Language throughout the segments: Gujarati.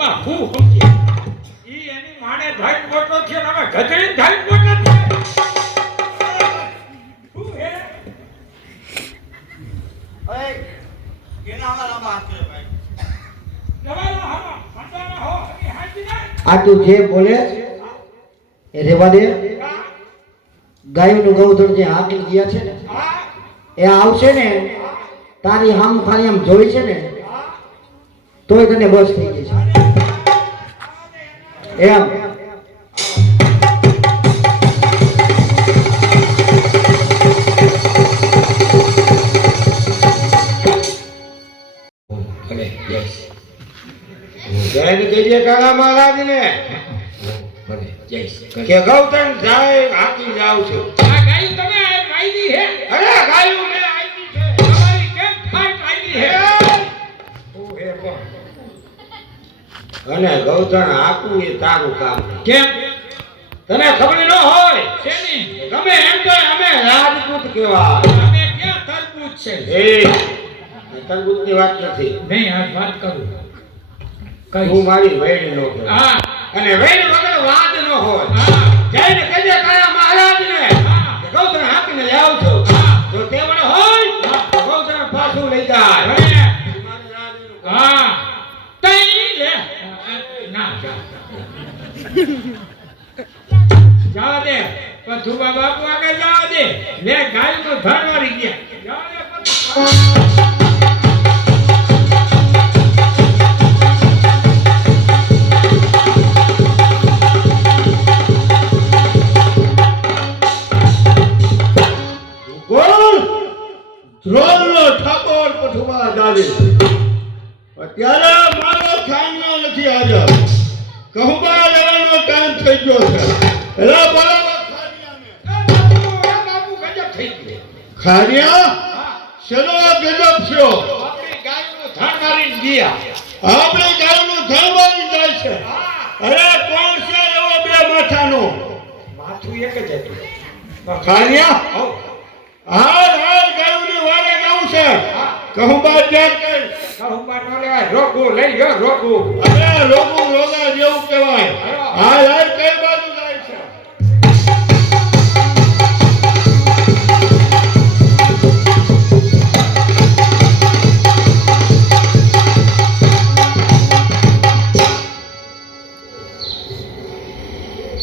એમાં હું સમજી ઈ એની માને ધાઈ મોટો છે ને અમે ગધેડી ધાઈ મોટો છે શું હે ઓય કેના લાંબા હાથ છે ભાઈ જવાલો હાલો ફટાના હો એ હાજી ના આ તું જે બોલે એ રેવા દે. ગાયોનું ગૌધન જે હાકી ગયા છે ને એ આવશે ને તારી હામ ખાલી આમ જોઈ છે ને તોય તને બસ થઈ ગઈ છે એમ. જૈન કહીએ કાળા મહારાજને કે ગૌતમ જાય હાકી જાવ છું. આ ગાયું તમે વાયદી હે અરે ગાયું મેં આવી છે તમારી કેમ ફાઈટ વાયદી હે તું હે કોણ? અને ગૌતમ હાકું એ તારું કામ કેમ તને ખબર ન હોય શેની ગમે એમ તો અમે રાજપૂત કહેવાય. અમે ક્યાં તરબૂચ છે એ તરબૂચની વાત નથી. નહીં આ વાત કરું તું મારી વેડ નો કર હા અને વેડ વગર વાદ ન હોય. હા જઈને કહેજે કાળા મહારાજને કે ગૌતમ હાકીને લાવ છો. જો તે વડે હોય તો ગૌતમ પાછું લઈ જાય. ભલે. હા તઈ લે ના જા દે પથુબા બાપુ આગળ જાવ દે લે ગાય તો ધર મારી ગયા જાવ દે ધ્રોણનો ઠાકોર પઠુબા દાદે અત્યારે મારો ખાનનો નથી હાજર. કહુબા લેવાનો ટાઈમ થઈ ગયો છે. એલા બોલાવો બાપુ ગજબ થઈ ગયો ખારિયા શેનો ગજબ થયો? આપણી ગાયનું ધર મારીને ગયા આપણે ગાયનું ધરવાની જાય છે. અરે કોણ છે એવો બે માથાનો? માથું એક જ હતું ખારિયા હાર હાર ગાયની વારે ગાઉં છે. કહુબા ત્યાં કઈ કહું બાટો લેવાય રોગું લઈ ગયો રોગું અરે રોગું રોગા જેવું કહેવાય. હાલ હાલ કઈ બાજુ જાય છે?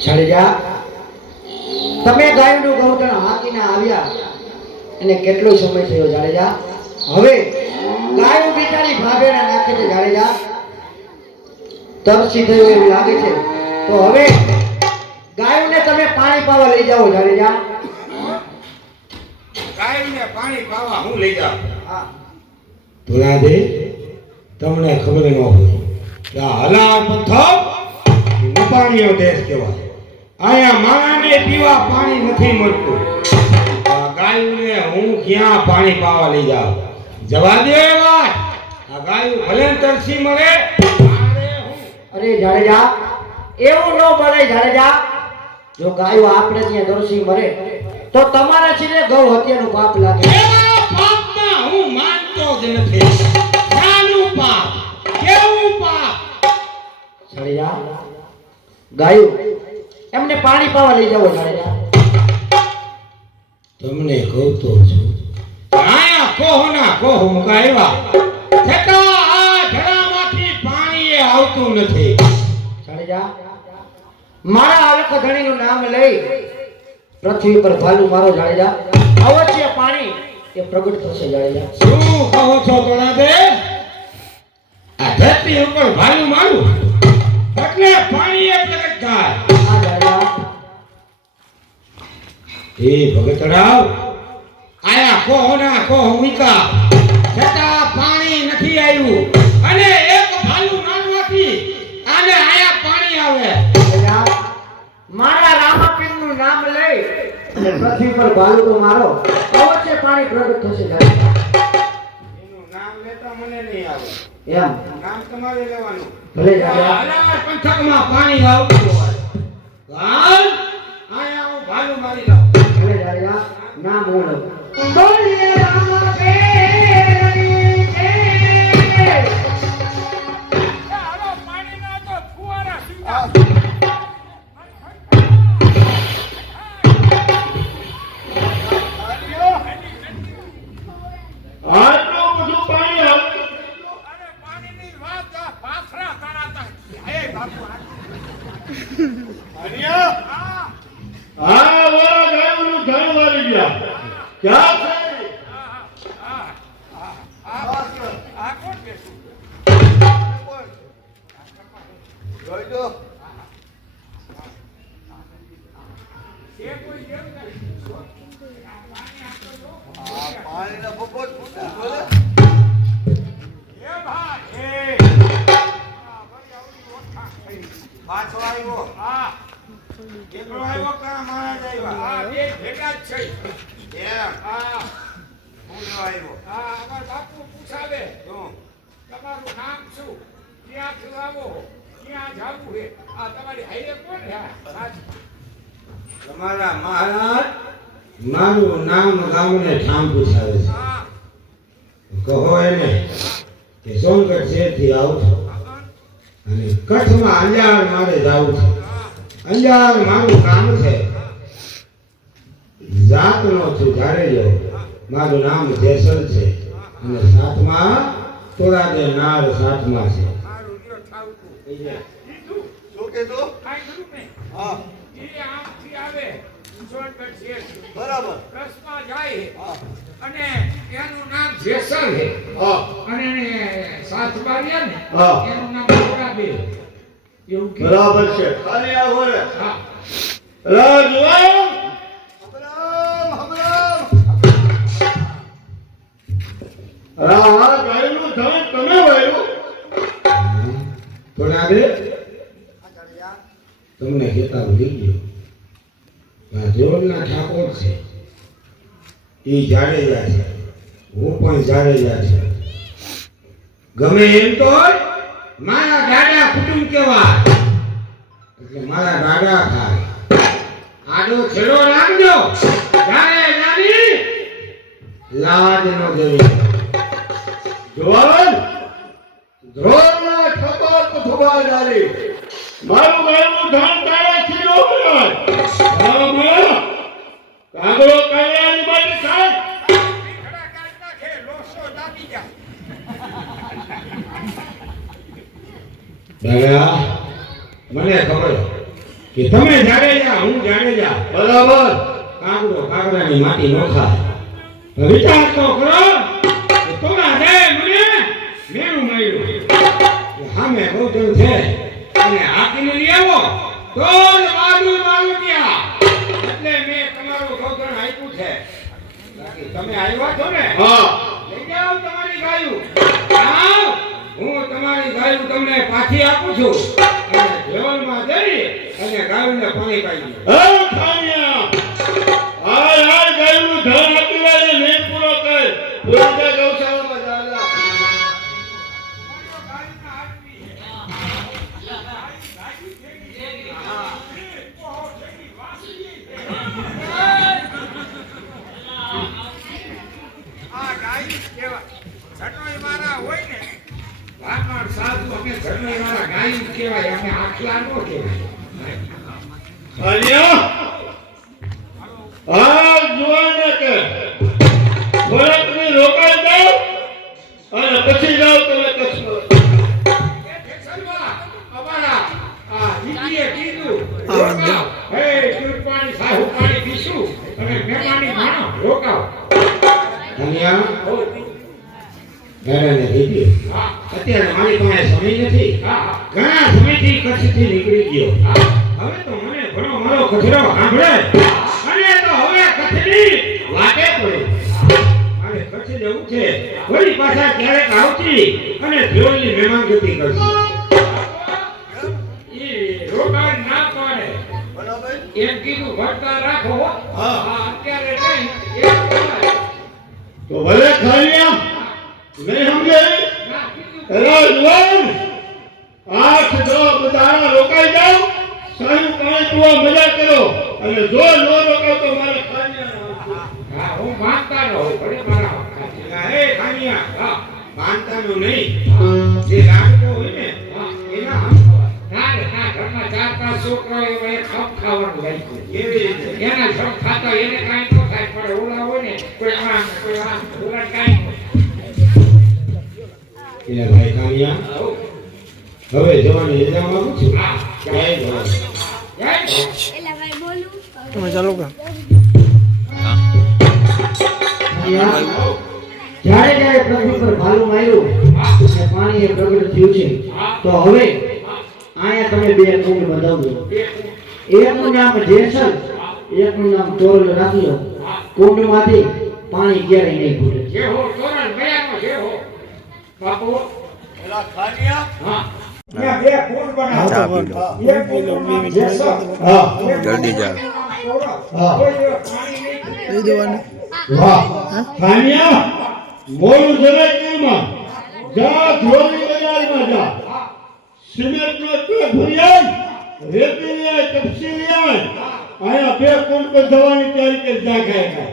જાડેજા તમે ગાયનું ગૌધન હાકીને આવ્યા અને કેટલો સમય થયો જાડેજા? હવે ગાયો બિચારી ભાભેડા નાખે છે જાડેજા, તરસી થયું એવું લાગે છે. તો હવે ગાયોને તમે પાણી પાવા લઈ જાઓ જાડેજા. ગાયને પાણી પાવા હું લઈ જાઉં? હા ધુરાદે તમને ખબર ન હોય કે આ હલાર પથ્થર નપાણીઓ દેશ કહેવાય. અહીંયા માણાને પીવા પાણી નથી મળતું. આ ગાયોને હું ક્યાં પાણી પાવા લઈ જાઉં? જવા દે વાત. આ ગાયું ભલે તરસી મળે અરે જાડેજા એવું ન બોલે જાડેજા. જો ગાયો આપણે ત્યાં દરસી મરે તો તમારા છે ને ગૌ હત્યાનું પાપ લાગે. એવા પાપમાં હું માનતો જ નથી. શાનું પાપ? કેવું પાપ? જાડેજા ગાયો એમને પાણી પાવા લઈ જાઓ જાડેજા. તમને કહું તો છું આયા કોહના કોહ મુકાવ્યા છતાં આ ધરામાંથી પાણી એ આવતું નથી. જાડેજા મારા અલખ ધણીનું નામ લઈ પૃથ્વી પર ભાલું મારો જાડેજા, અવશ્ય પાણી એ પ્રગટ થશે જાડેજા. શું કહો છો તોડાદે? આ ધરતી ઉપર ભાલું મારું એટલે પાણી એ પ્રગટ થાય. આ જાડેજા એ ભગતરાવ આયા કોહના કોહ મુકા છતાં પાણી નથી આવ્યું અને એક ભાલું મારવાથી આને આયા પાણી આવે. જાડેજા મારા રામાપીરનું નામ લઈ અને પૃથ્વી પર ભાલું તો મારો અવશ્ય પાણી પ્રગટ થશે જાડેજા. એનું નામ લેતા મને નહીં આવે. એમ નામ તમારે લેવાનું. ભલે જાડેજા. આલા પંથકમાં પાણી આવતું હોય હાલ આયા હું ભાલું મારી લઉં. ભલે જાડેજા નામ હું લઉં. બોલીએ રામાપીરની જય. હાલો પાણી ના અનિયા હા વાળા ગાયોનું ધણ વાળી ગયા ક્યાં છે આ કોણ બેઠું કોણ જોઈ દો એ કોઈ જેમ નહીં. પાણીના બપોર ફૂટા બોલે એ ભાઈ એ પાછો આવ્યો હા કેટલો આવ્યો કા મહારાજ આવ્યા હા બે ભેગા જ છે એમ હા હું આવ્યો હા અમાર બાપુ પૂછાવે શું તમારું નામ શું ક્યાંથી આવો ક્યાં જાવું છે આ તમારી હાઈવે કોણ છે આ? તમારા મહારાજ મારું નામ ગામને ઠામ પૂછાવે છે હા કહો એને કે સોનગઢ શહેરથી આવું છું અને કચ્છમાં અંજાર મારે જવું છે અંજાર મારું કામ છે જાતનો છું ધારેજો મારું નામ જેસલ છે અને સાથમાં તોરાદે નાર સાથમાં છે મારું જો ઠાવકું કીધું શું કીધું કાંઈ ખરું નહીં હા એ આમથી આવે સોનગઢ શહેર બરાબર રસમાં જાય હા અને એનું નામ જેસલ છે હા અને એને સાતબારિયા ને હા. એનું નામ તોરાબે એવું કીધું. બરાબર છે ખાલી આવો રે હા રાજવાન હમરામ હમરામ આ ગાયોનું ધણ તમે વાળ્યું તોરાદે તમને કહેતા ભૂલી ગયો આ દેવળના ઠાકોર છે એ જાડેજા છે હું પણ જાડેજા છે ગમે એમ તો મારા દાદા કુટુંબ કેવા એટલે મારા દાદા થાય આડો છેડો રાખજો જાડેજાની લાજ નો દેવી જવાન ધ્રોણના ઠકોર કુથુબા જારી મારું ગાયોનું ધણ તારાથી નો બનાય રામા કાગડો કાગડાની માટી ખાય ખડા કાઢ નાખે લોસો દાબી જાય દાદા મને ખબર કે તમે જાડેજા હું જાડેજા બરાબર કાગડો કાગડાની માટી નો ખાય તો વિચાર તો કરો કે તોરા દે મને મેરું મળ્યું સામે ગૌતમ છે અને હાકીને લઈ આવો તો જ બાજુ માલુટિયા એટલે મેં તમારું ગૌતમ આપ્યું છે બાકી તમે આવ્યા છો ને હા લઈ જાઓ તમારી ગાયું આવ હું તમારી ગાયું તમને પાછી આપું છું અને જેવલમાં જઈ અને ગાયુંને પાણી પાઈ દો હે ખાનિયા હાય હાય ગાયોનું ધણ આપી વાળે નહીં પૂરો કર પૂરો કર ગૌશાળામાં જાલા આ ગાય કેવા ઘરનોય મારા હોય ને વારમાર સાધુ અમે ઘરનોય મારા ગાય કહેવાય અમે આખલા નો કહેવાય ખાનિયા આ જુવાને કે થોડાક દી રોકાઈ જાઓ અને પછી જાઓ તમે કચ્છમાં એ ફેસલવા અમારા આ દીદીએ કીધું રોકાવ હે દૂધ પાણી સાહુ પાણી પીશું અને મહેમાની માણો રોકાવ ધન્યા દાદાને કીધું હા અત્યારે મારી પાસે સમય નથી હા ઘણા સમયથી કચ્છથી નીકળી ગયો હવે તો મને ઘણો મારો કચરો સાંભળે અને તો હવે કચ્છની વાટે પડે મારે કચ્છ જવું છે વળી પાછા ક્યારેક આવતી અને ધ્રોલની મહેમાનગતિ કરશે એ રોકાણ ના પાડે બરાબર એમ કીધું ભરતા રાખો હો. હા. હા અત્યારે નહીં એમ કહેવાય. તો ભલે ખાનિયા નહીં સમજે ના કીધું એલા જુવાન આઠ દો બધાના રોકાઈ જાઓ સારું પાણી પીવા મજા કરો અને જો નો રોકાવ તો મારે ખાનિયા હા હું માનતા રહું ભલે મારા હે ખાનિયા હા માનતાનું નહીં જે લાડકો હોય ને એના આમ ખવાય ના રે ના ઘરમાં ચાર પાંચ છોકરાઓ એવા એક ખપ ખાવાનું રાખ્યું એવી રીતે એના સબ ખાતા એને કાંઈ ન થાય પણ ઓલા હોય ને કોઈ આમ ઓલા કાંઈ ન એટલે ભાઈ ખાનિયા થાય. હવે જવાની રજા માંગુ છું હા, જય ભગવાન. જય એલા ભાઈ બોલું તમે ચાલો કા જ્યારે જ્યારે પૃથ્વી પર ભાલું માર્યું અને પાણી એ પ્રગટ થયું છે તો હવે અહીંયા તમે બે કુંડ બંધાવજો. એકનું નામ જેસલ, એકનું નામ ચોરલ રાખજો. કુંડમાંથી પાણી ક્યારેય નહીં ફૂટે. જે હો તોરણ મયાનો જે હો બાપુ. એલા ખાનિયા હા ત્યાં બે કુંડ બનાવો. એક કુંડમાં જેસલ, હા જલ્દી જા. હા. કોઈ દિવસ પાણી નહીં. વાહ કાનિયા મોડું જરાય નહીં જા ધોની બજારમાં જા સિમેન્ટનો ટ્રક ભરી આવ રેતી લઈ આવ કપસી લઈ આવ અહીંયા બે કુંડ પર જવાની તૈયારી કરી જા ખાય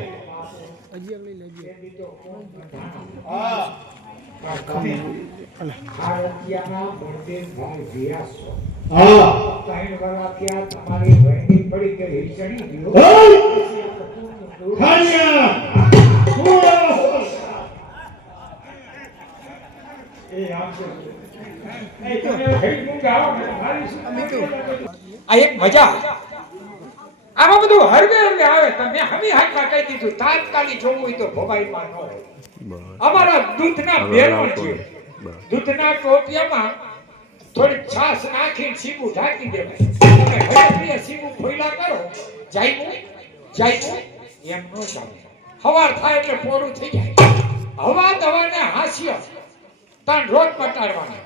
હા આ રતિયાના બળદેવ ભાઈ વિયાસો. હા ત્રણ વાર ત્યાં તમારી વહેણી પડી ગઈ ચડી ગયો. ઓય! કાનિયા તું આવો. એ આપજો. એ તમે થઈ મૂંગા આવો ને મારી શું આ એક મજા. આમાં બધું હરવે હરવે આવે. તમે હમી હાથમાં કહી દીધું તાત્કાલિક જોવું હોય તો ભોગાઈમાં ન હોય. અમારા દૂધના બેનો છે. દૂધના ટોપિયામાં થોડી છાશ નાખીને સીબું ઢાંકી દેવાય. તમે ઘરે સીબું ફોઈલા કરો જાયમું એમ ન ચાલે. હવાર થાય એટલે પોરું થઈ જાય. હવા દવાને હાસ્ય તન રોજ મટાડવાના.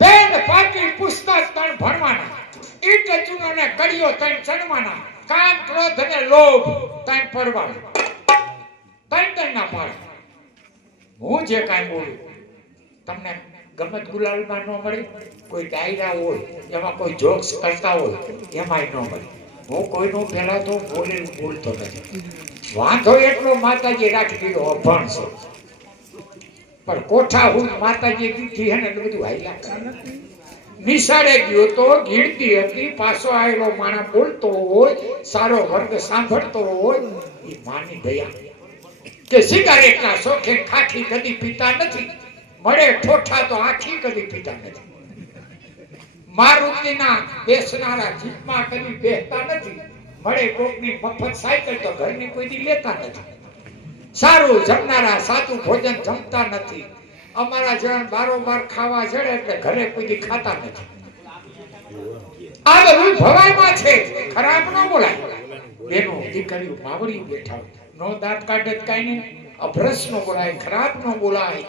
પેન પાકી પુસ્તક તન ભણવાના. ઈટ ચૂનોને કડિયો તન ચણવાના. કામ ક્રોધ અને લોભ તન પરવાના. તન ના પાડે. હું જે કાંઈ બોલું તમને ગમત ગુલાલમાં ન મળે. કોઈ ડાયરા હોય એમાં કોઈ જોક્સ કરતા હોય એમાંય ન મળે. હું કોઈનું પહેલા તો બોલતો નથી. વાંધો એટલો માતાજી રાખી દીધો અભણ છે. પણ કોઠા હું માતાજી દીધી હે ને એટલે બધું હાલ્યા કરે. નિશાળે ગયો તો ગીણતી હતી. પાછો આવેલો માણસ બોલતો હોય, સારો વર્ગ સાંભળતો હોય, એ માની દયા કે સિગારેટના શોખે ખાખી કદી પીતા નથી. મળે ઠોઠા તો આખી કદી પીતા નથી. મારુતિના બેસનારા જીપમાં કદી બેસતા નથી. મળે કોકની મફત સાયકલ તો ઘરની કોઈ દી લેતા નથી. સારું જમનારા સાચું ભોજન જમતા નથી. અમારા જણ બારોબાર ખાવા જડે એટલે ઘરે કોઈ દી ખાતા નથી. આ બધું ભવાઈમાં છે. ખરાબ ન બોલાય. બેનો દીકરીઓ માવડી બેઠા નો દાંત કાઢે કાઈ નહીં. અભ્રસ નો બોલાય, ખરાબ નો બોલાય.